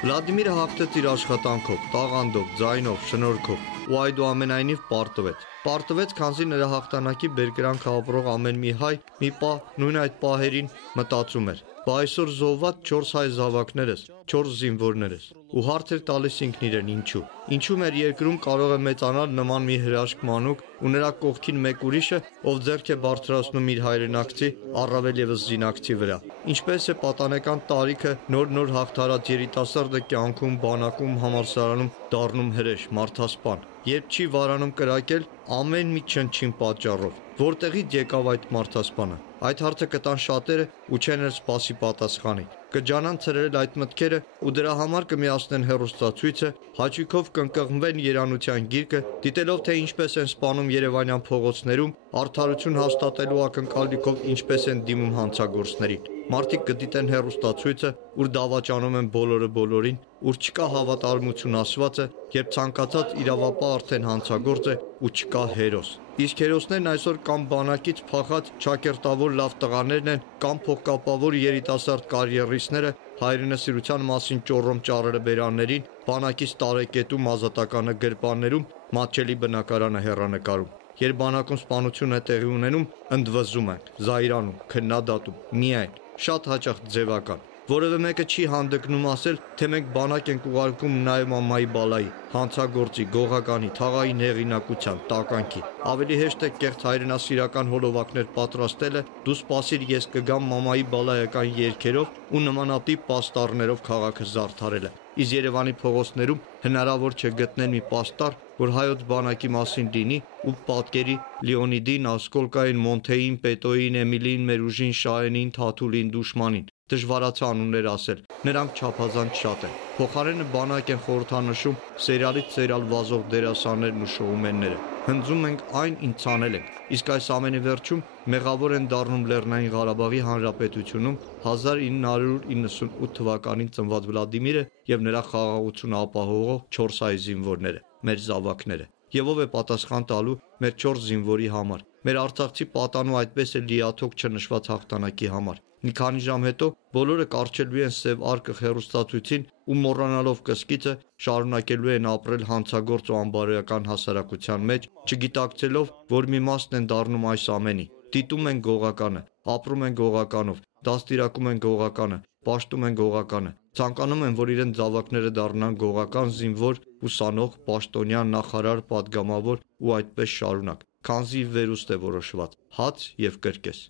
Վլադիմիրը հաղթեց իր աշխատանքով, տաղանդով, ձայնով, շնորհքով ու այդուամենայնիվ պարտվեց։ Պարտվեց, քանզի նրա հաղթանակի բերկրանքը ապրող ամեն մի հայ մի պահ նույն այդ պահերին մտածում էր. «Բա այսօր զոհված 4 հայ զավակներս, 4 զինվորներս»։ Ու հարց էր տալիս ինքն իրեն՝ ինչու։ Ինչու մեր երկրում կարող է մեծանալ նման մի հրաշք մանուկ ու նրա կողքին մեկ ուրիշը, ով ձեռք է բարձրացնում իր հայրենակցի, առավել ևս զինակցի վրա։ Ինչպես է պատանեկան տարիքը նոր հաղթարած երիտասարդը կյանքում, բանակում, համալսարանում դառնում հրեշ, մարդասպան, երբ չի վարանում կրակել ամեն մի չնչին պատճառով։ Որտեղից եկավ այդ մարդասպանը։ Այդ հարցը կտան շատերը ու չեն էլ սպասի պատասխանի։ Կջանան ցրել այդ մտքերը ու դրա համար կմիացնեն հեռուստացույցը, հաճույքով կընկղմվեն երանության գիրկը, դիտելով թե ինչպես են սպանում երևանյան փողոցներում, արդարություն հաստատելու ակնկալիքով ինչպես են դիմում հանցագործներին։ Մարդիկ կդիտեն հեռուստացույցը, ուր դավաճանում են բոլորը բոլորին, ուր չկա հավատարմություն ասվածը, երբ ցանկացած իրավապահ արդեն հանցագործ է ու չկա հերոս։ Իսկ հերոսներն այսօր կամ բանակից փախած ճակերտավոր լավ տղաներն են, կամ փողկապավոր երիտասարդ կարիերիստները հայրենասիրության մասին ճոռոմ ճառերը բերաններին, բանակից տարեկետում ազատականը գրպաններում, մատչելի բնակարանը հեռանկարում։ Երբ բանակում սպանություն է տեղի ունենում, ընդվզում են, զայրանում, քննադատում, միայն, շատ հաճախ ձևական։ Որևէ մեկը չի հանդգնում ասել, թե մենք բանակ ենք ուղարկում նաև մամայի բալայի, հանցագործի, գողականի, թաղային հեղինակության, տականքի։ Ավելի հեշտ է կեղծ հայրենասիրական հոլովակներ պատրաստելը, դու սպասիր ես կգամ մամայի բալայական երգերով ու նմանատիպ պաստառներով քաղաքը զարդարելը։ Իսկ Երևանի փողոցներում հնարավոր չէ գտնել մի պաստառ, որ հայոց բանակի մասին լինի ու պատկերի Լեոնիդին, Ասկոլկային, Մոնթեին, Պետոին, Էմիլին, Մերուժին, Շահենին, Թաթուլին, Դուշմանին։ Դժվարացա անուններ ասել, նրանք չափազանց շատ են։ Փոխարենը բանակ են խորհրդանշում սերիալից սերիալ վազող դերասաններն ու շոումենները։ Հնձում ենք այն, ինչ ցանել ենք։ Իսկ այս ամենի վերջում մեղավոր են դառնում Լեռնային Ղարաբաղի Հանրապետությունում 1998 թվականին ծնված Վլադիմիրը եւ նրա խաղաղությունը ապահովող 4 հայ զինվորները, մեր զավակները։ Եվ ով է պատասխան տալու մեր 4 զինվորի համար, մեր արցախցի պատանու այդպես է լիաթոք չնշված հաղթանակի համար։ Մի քանի ժամ հետո բոլորը կառչելու են սև արկղ հեռուստացույցին ու մոռանալով կսկիծը շարունակելու են ապրել հանցագործ ու անբարոյական հասարակության մեջ, չգիտակցելով, որ մի մասն են դառնում այս ամենի։ Դիտում են գողականը, ապրում են գողականով, դաստիարակում են գողականը, պաշտում են գողականը, ցանկանում են, որ իրենց զավակները դառնան գողական, զինվոր, ուսանող, պաշտոնյան, նախարար, պատգամավոր ու այդպես շարունակ, քանզի վերուստ է որոշված՝ հաց եւ կրկես։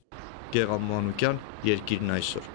Գեղամ Մանուկյան, Երկիրն այսօր։